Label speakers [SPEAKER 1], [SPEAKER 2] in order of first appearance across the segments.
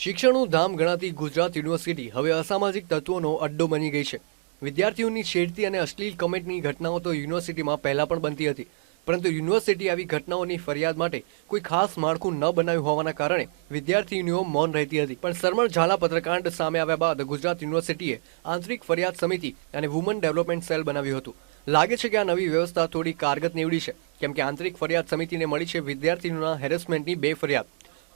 [SPEAKER 1] શિક્ષણનું ધામ ગણાતી ગુજરાત યુનિવર્સિટી હવે અસામાજિક તત્વોનો અડ્ડો બની ગઈ છે. વિદ્યાર્થીઓની છેડતી અને અશ્લીલ કમેન્ટની ઘટનાઓ તો યુનિવર્સિટીમાં પહેલા પણ બનતી હતી. પરંતુ યુનિવર્સિટી આવી ઘટનાઓની ફરિયાદ માટે કોઈ ખાસ માળખું ન બનાવ્યું હોવાના કારણે વિદ્યાર્થીનીઓ મૌન રહેતી હતી. પણ સરમણ ઝાલા પત્રકાંડ સામે આવ્યા બાદ ગુજરાત યુનિવર્સિટીએ આંતરિક ફરિયાદ સમિતિ અને વુમન ડેવલપમેન્ટ સેલ બનાવ્યું હતું. લાગે છે કે આ નવી વ્યવસ્થા થોડી કારગત નીવડી છે, કેમ કે આંતરિક ફરિયાદ સમિતિને મળી છે વિદ્યાર્થીઓના હેરેસમેન્ટની બે ફરિયાદ.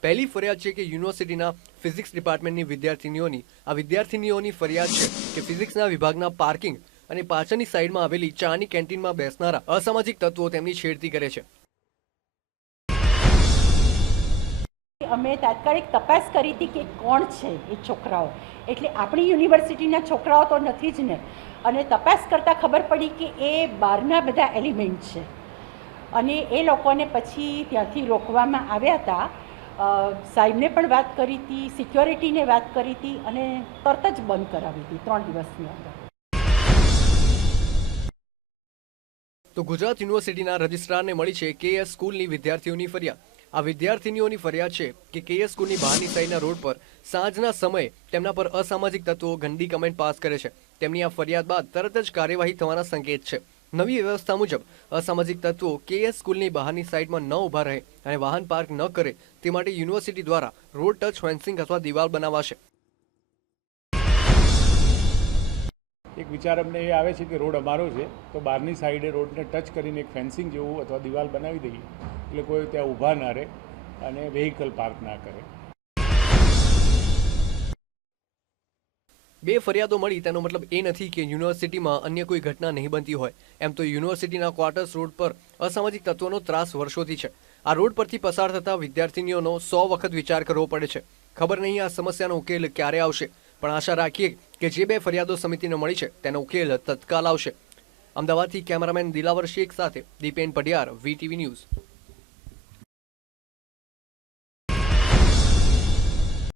[SPEAKER 1] પહેલી ફરિયાદ છે કે યુનિવર્સિટીના ફિઝિક્સ ડિપાર્ટમેન્ટની વિદ્યાર્થીનીઓની, આ વિદ્યાર્થીનીઓની ફરિયાદ છે કે ફિઝિક્સના વિભાગના પાર્કિંગ અને પાછળની સાઈડમાં આવેલી ચાની કેન્ટીનમાં બેસનારા અસામાજિક તત્વો તેમની છેડતી કરે છે.
[SPEAKER 2] અમે તાત્કાલિક તપાસ કરી હતી કે કોણ છે એ છોકરાઓ. એટલે આપણી યુનિવર્સિટીના છોકરાઓ તો નથી જ ને. અને તપાસ કરતાં ખબર પડી કે એ બહારના બધા એલિમેન્ટ છે. અને એ લોકોને પછી ત્યાંથી રોકવામાં આવ્યા હતા. સાહેબને પણ વાત કરી હતી, સિક્યોરિટીને વાત કરી હતી અને તરત જ બંધ કરાવી હતી ત્રણ દિવસની અંદર.
[SPEAKER 1] તો ગુજરાત યુનિવર્સિટીના રજિસ્ટ્રારને મળી છે કેએસ સ્કૂલની વિદ્યાર્થીઓની ફરિયાદ. આ વિદ્યાર્થીનીઓની ફરિયાદ છે કે કેએસ સ્કૂલની બહારની સાઈડના રોડ પર સાંજના સમયે તેમના પર અસામાજિક તત્વો ગંદી કમેન્ટ પાસ કરે છે. તેમની આ ફરિયાદ બાદ તરત જ કાર્યવાહી થવાના સંકેત છે. નવી વ્યવસ્થા મુજબ, અસામાજિક તત્વો કેએસ સ્કૂલની બહારની સાઇડમાં ન ઊભા રહે અને વાહન પાર્ક ન કરે, તે માટે યુનિવર્સિટી દ્વારા રોડ ટચ ફેન્સિંગ અથવા દિવાલ બનાવાશે.
[SPEAKER 3] એક વિચાર અમને એ આવે છે કે રોડ અમારો છે, તો બહારની સાઈડે રોડને ટચ કરીને એક ફેન્સિંગ જેવું અથવા દિવાલ બનાવી દઈએ, એટલે કોઈ ત્યાં ઊભા ના રહે અને વેહિકલ પાર્ક ના કરે.
[SPEAKER 1] બે ફરિયાદો મળી તેનો મતલબ એ નથી કે યુનિવર્સિટીમાં અન્ય કોઈ ઘટના નહીં બનતી હોય. એમ તો યુનિવર્સિટીના ક્વાર્ટર્સ રોડ પર અસામાજિક તત્વોનો ત્રાસ વર્ષોથી છે. આ રોડ પરથી પસાર થતા વિદ્યાર્થીનીઓનો સો વખત વિચાર કરવો પડે છે. ખબર નહીં આ સમસ્યાનો ઉકેલ ક્યારે આવશે, પણ આશા રાખીએ કે જે બે ફરિયાદો સમિતિને મળી છે, તેનો ઉકેલ તત્કાલ આવશે. અમદાવાદથી કેમેરામેન દિલાવર શેખ સાથે દીપેન પઢિયાર, વીટીવી ન્યૂઝ.